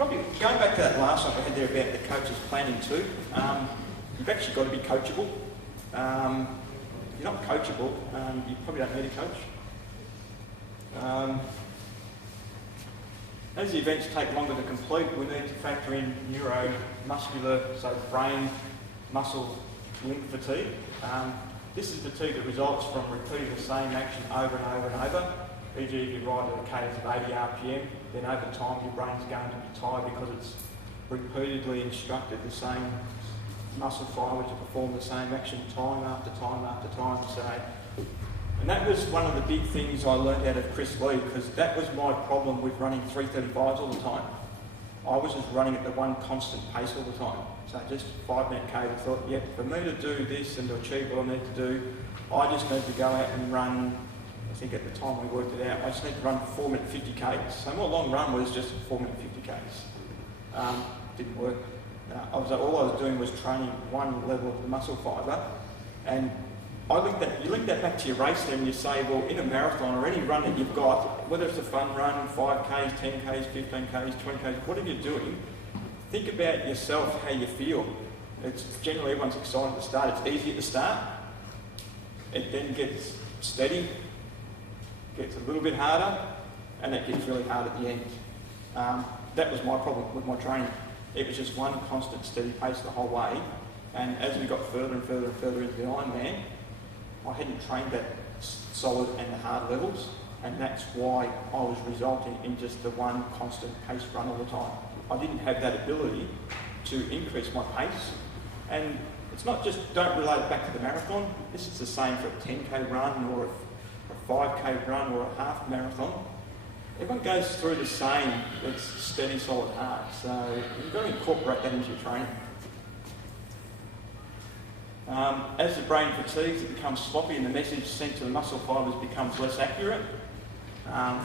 Probably going back to that last one I had there about the coaches planning too, you've actually got to be coachable. If you're not coachable, you probably don't need a coach. As the events take longer to complete, we need to factor in neuromuscular, so brain, muscle link fatigue. This is fatigue that results from repeating the same action over and over and over. E.g. if you ride at a cadence of 80 RPM, then over time your brain's going to be tired because it's repeatedly instructed the same muscle fibre to perform the same action time after time after time. So, and that was one of the big things I learned out of Chris Lee, because that was my problem with running 335s all the time. I was just running at the one constant pace all the time. So just 5 minute K, I thought, yeah, for me to do this and to achieve what I need to do, I just need to go out and run. I think at the time we worked it out, I just need to run 4 minute 50 Ks. So my long run was just 4 minute 50 Ks. Didn't work. All I was doing was training one level of the muscle fibre, and you link that back to your race then, and you say, well, in a marathon or any run that you've got, whether it's a fun run, 5Ks, 10Ks, 15Ks, 20Ks, whatever you're doing, think about yourself, how you feel. It's generally everyone's excited at the start. It's easy at the start. It then gets steady, gets a little bit harder, and it gets really hard at the end. That was my problem with my training. It was just one constant steady pace the whole way, and as we got further and further and further into the Ironman, I hadn't trained that solid and the hard levels, and that's why I was resulting in just the one constant pace run all the time. I didn't have that ability to increase my pace, and it's not just, don't relate it back to the marathon, this is the same for a 10K run or a 5K run or a half marathon. Everyone goes through the same, it's steady, solid, hard, so you've got to incorporate that into your training. As the brain fatigues, it becomes sloppy and the message sent to the muscle fibres becomes less accurate.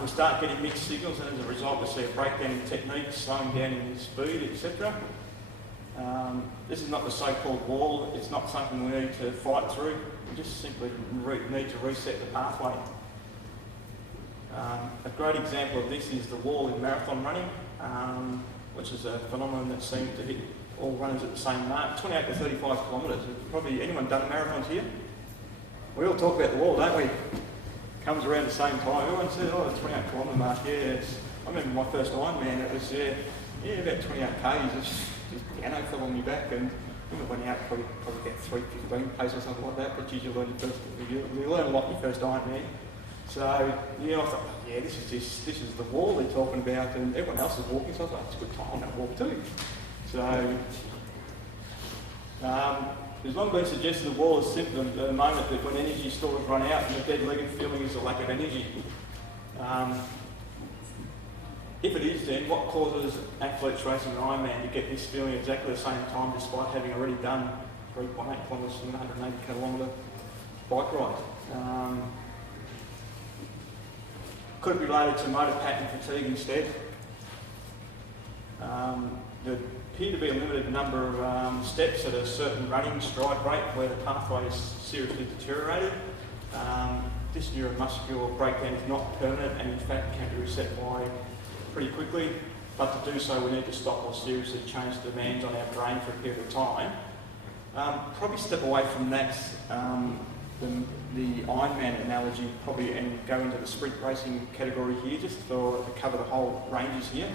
We start getting mixed signals, and as a result we see a breakdown in technique, slowing down in speed, etc. This is not the so-called wall, it's not something we need to fight through, we just simply need to reset the pathway. A great example of this is the wall in marathon running, which is a phenomenon that seems to hit all runners at the same mark. 28 to 35 kilometres. Probably anyone done marathons here? We all talk about the wall, don't we? Comes around the same time. Everyone says, oh, the 28 kilometre mark, yeah. I remember my first Ironman, it was, about 28 Ks, just piano fell on my back, and I went out probably about 3:15 pace or something like that, but you learn a lot in your first Ironman. So, yeah, I thought, yeah, this is the wall they're talking about, and everyone else is walking, so I thought, it's a good time, I'm going to walk too. So, there's long been suggested the wall is symptom at the moment that when energy stores run out and the dead-legged feeling is a lack of energy. If it is, then what causes athletes racing an Ironman to get this feeling exactly the same time despite having already done 3.8 kilometres and 180 kilometre bike ride? Could be related to motor pattern fatigue instead. There appear to be a limited number of steps at a certain running stride rate where the pathway is seriously deteriorated. This neuromuscular breakdown is not permanent and in fact can be reset by pretty quickly, but to do so we need to stop or seriously change the demands on our brain for a period of time. Probably step away from that, the Ironman analogy probably, and go into the sprint racing category here just to cover the whole ranges here.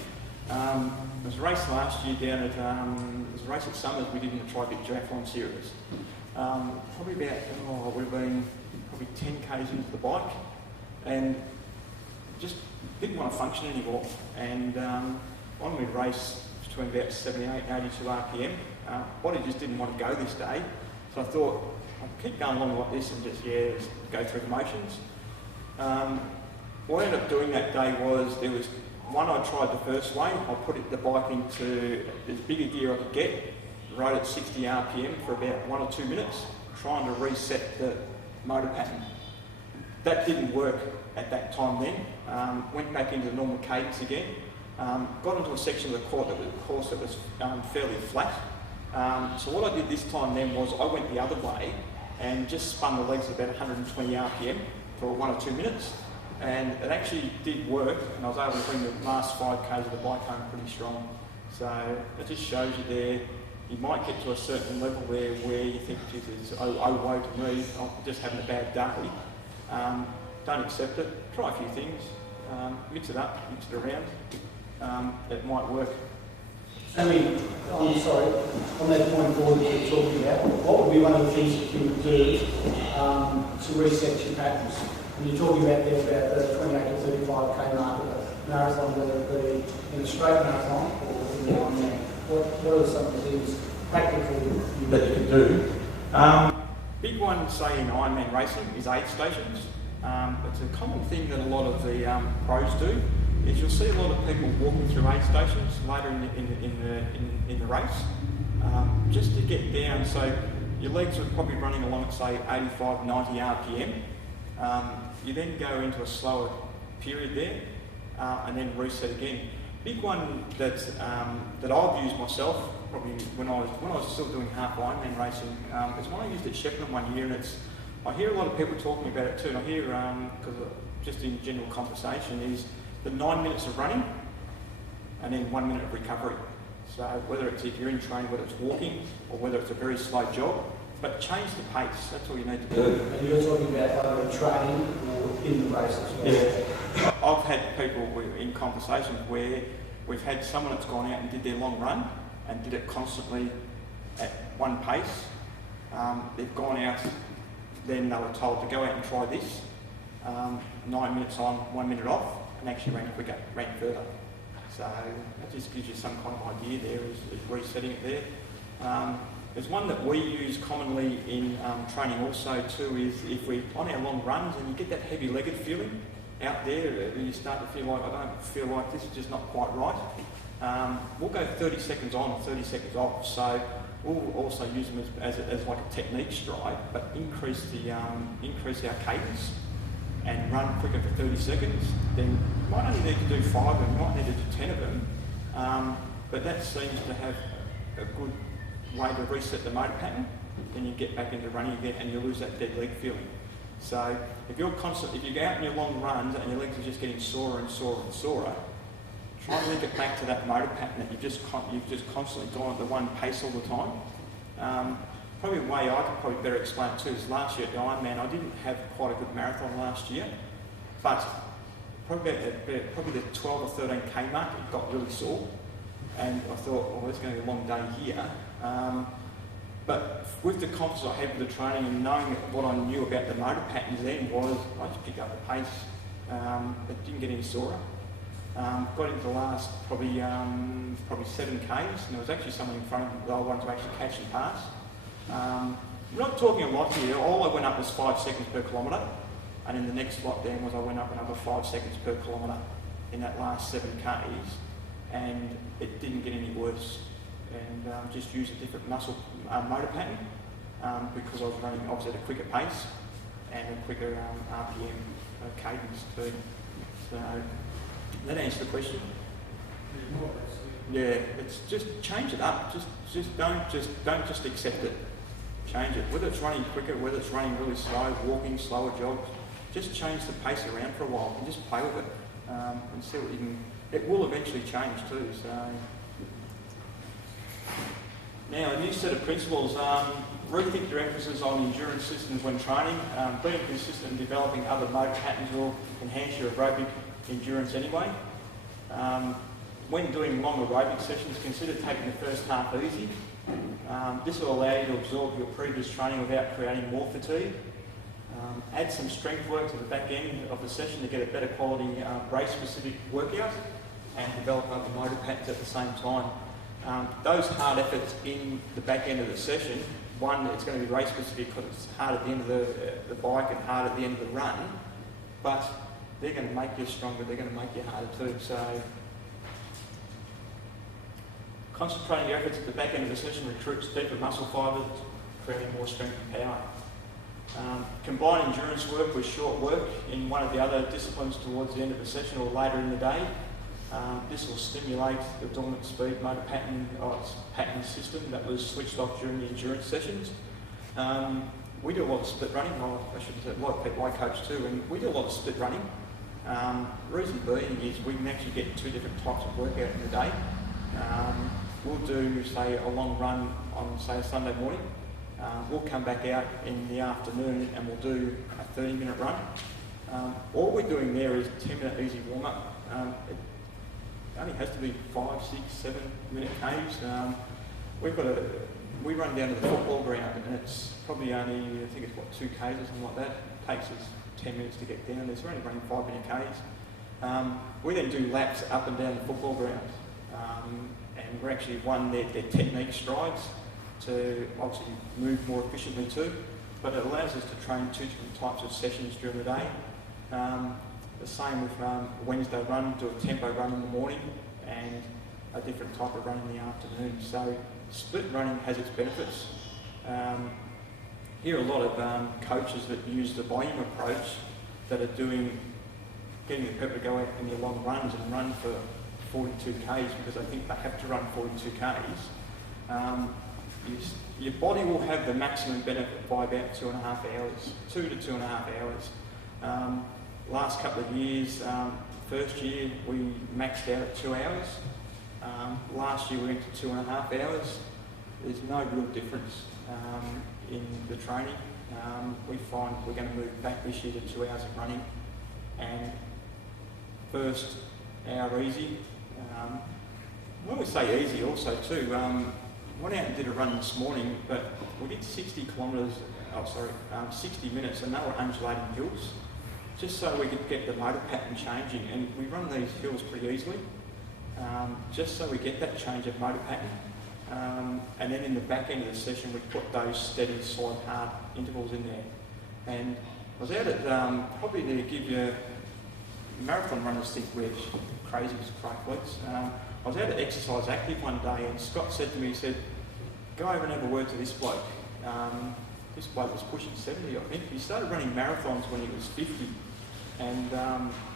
There was a race last year down at, there was a race at Summers we did in the Triathlon series. Probably about, it would have been probably 10 Ks into the bike, and just didn't want to function anymore. And when we raced between about 78 and 82 RPM, body just didn't want to go this day. So I thought, I'll keep going along like this and just go through the motions. What I ended up doing that day was, there was one I tried the first way. I put the bike into as big a gear I could get, rode at 60 RPM for about 1 or 2 minutes, trying to reset the motor pattern. That didn't work at that time then. Went back into the normal cadence again. Got into a section of the course that was fairly flat. So what I did this time then was I went the other way and just spun the legs at about 120 RPM for 1 or 2 minutes. And it actually did work, and I was able to bring the last 5 Ks of the bike home pretty strong. So it just shows you there, you might get to a certain level where you think, Jesus, oh woe to me, I'm just having a bad day. Don't accept it, try a few things, mix it up, mix it around, it might work. I mean, I'm sorry, on that point forward that you're talking about, what would be one of the things that you would do to reset your patterns? And you're talking about there about the 28 to 35k mark of the marathon, whether it be in a straight marathon or in the Ironman. What are some of the things practically that you can do? Big one, say in Ironman racing, is aid stations. It's a common thing that a lot of the pros do. Is you'll see a lot of people walking through aid stations later in the race, just to get down. So your legs are probably running along at say 85, 90 RPM. You then go into a slower period there, and then reset again. Big one that I've used myself, probably when I was still doing half Ironman racing, is when I used it at Shepparton one year, and I hear a lot of people talking about it too, and I hear because just in general conversation is the 9 minutes of running and then 1 minute of recovery. So whether it's if you're in training, whether it's walking or whether it's a very slow jog, but change the pace, that's all you need to do. And you're talking about either training or in the race as well? Yeah. I've had people in conversations where we've had someone that's gone out and did their long run and did it constantly at one pace. They've gone out, then they were told to go out and try this, 9 minutes on, 1 minute off, and actually ran quicker, ran further. So that just gives you some kind of idea there, is resetting it there. There's one that we use commonly in training also too, is if we, on our long runs and you get that heavy-legged feeling out there, and you start to feel like, I don't feel like this is just not quite right, we'll go 30 seconds on, 30 seconds off. So we'll also use them as like a technique stride, but increase our cadence and run quicker for 30 seconds. Then you might only need to do 5 of them, you might need to do 10 of them, but that seems to have a good way to reset the motor pattern. Then you get back into running again and you lose that dead leg feeling. So if you go out on your long runs and your legs are just getting sorer and sorer and sorer, try and link it back to that motor pattern that you've just constantly gone at the one pace all the time. Probably a way I could probably better explain it too is last year at the Ironman, I didn't have quite a good marathon last year, but probably the 12 or 13k mark, it got really sore, and I thought, oh, it's going to be a long day here. But with the confidence I had with the training and knowing what I knew about the motor patterns then was, I just picked up the pace. It didn't get any sorer. Got into the last probably 7Ks, and there was actually someone in front of me that I wanted to actually catch and pass. We're not talking a lot here. All I went up was 5 seconds per kilometre, and then the next lot down was I went up another 5 seconds per kilometre in that last 7Ks, and it didn't get any worse. And just used a different muscle motor pattern because I was running obviously at a quicker pace and a quicker RPM cadence too. So that answers the question. Yeah, it's just change it up. Just don't just accept it. Change it. Whether it's running quicker, whether it's running really slow, walking, slower jogs, just change the pace around for a while and just play with it and see what you can. It will eventually change too. So. Now, a new set of principles. Rethink your emphasis on endurance systems when training. Being consistent in developing other motor patterns will enhance your aerobic endurance anyway. When doing long aerobic sessions, consider taking the first half easy. This will allow you to absorb your previous training without creating more fatigue. Add some strength work to the back end of the session to get a better quality race-specific workout and develop other motor patterns at the same time. Those hard efforts in the back end of the session, one, it's going to be race specific because it's hard at the end of the bike and hard at the end of the run, but they're going to make you stronger, they're going to make you harder too. So concentrating your efforts at the back end of the session recruits deeper muscle fibres, creating more strength and power. Combine endurance work with short work in one of the other disciplines towards the end of the session or later in the day. This will stimulate the dormant speed motor pattern system that was switched off during the endurance sessions. We do a lot of split running. I should say a lot of people I coach too, and we do a lot of split running. Reason being is we can actually get 2 different types of workout in the day. we'll do, say, a long run on, say, a Sunday morning. We'll come back out in the afternoon and we'll do a 30-minute run. All we're doing there is a 10-minute easy warm-up. It only has to be 5, 6, 7-minute Ks. We run down to the football ground and it's probably only, I think it's what, 2 Ks or something like that. It takes us 10 minutes to get down there, so we're only running 5-minute Ks. We then do laps up and down the football ground. And we're actually their technique strides to obviously move more efficiently too, but it allows us to train 2 different types of sessions during the day. The same with Wednesday run, do a tempo run in the morning and a different type of run in the afternoon. So split running has its benefits. Hear a lot of coaches that use the volume approach that are getting the people to go out in their long runs and run for 42 Ks because they think they have to run 42 Ks. Your body will have the maximum benefit by about 2.5 hours, 2 to 2.5 hours. Last couple of years, first year we maxed out at 2 hours. Last year we went to 2.5 hours. There's no real difference in the training. We find we're going to move back this year to 2 hours of running, and first hour easy. When we say easy also too, went out and did a run this morning, but we did 60 minutes, and they were undulating hills, just so we could get the motor pattern changing. And we run these hills pretty easily, just so we get that change of motor pattern. And then in the back end of the session, we put those steady, solid, hard intervals in there. And I was out at, probably to give you, marathon runners think we're crazy as cracklegs. I was out at Exercise Active one day and Scott said to me, he said, go over and have a word to this bloke. This bloke was pushing 70, I think. He started running marathons when he was 50 and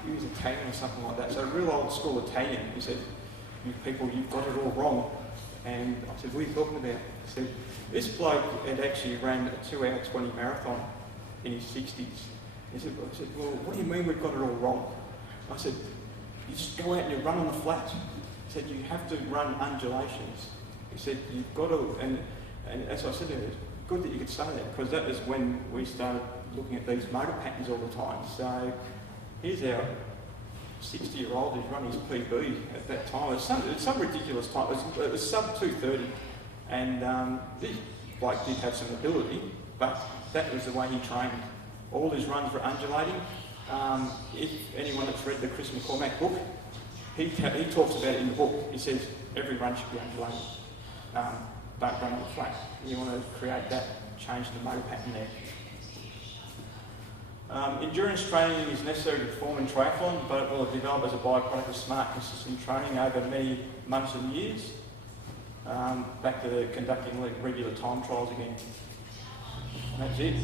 he was Italian or something like that. So real old school Italian. He said, you people, you've got it all wrong. And I said, what are you talking about? He said, this bloke had actually ran a 2 hour 20 marathon in his 60s. I said, well, what do you mean we've got it all wrong? I said, you just go out and you run on the flat. He said, you have to run undulations. He said, you've got to, and as I said to him, it's good that you could say that, because that was when we started looking at these motor patterns all the time. So here's our 60-year-old who's running his PB at that time. It's some ridiculous time. It was sub 2:30, and this bloke did have some ability, but that was the way he trained. All his runs were undulating. If anyone that's read the Chris McCormack book, he talks about it in the book. He says every run should be undulating. Don't run on the flat. You want to create that change in the motor pattern there. Endurance training is necessary to perform in triathlon, but it will develop as a byproduct of smart, consistent training over many months and years. Back to conducting regular time trials again. And that's it.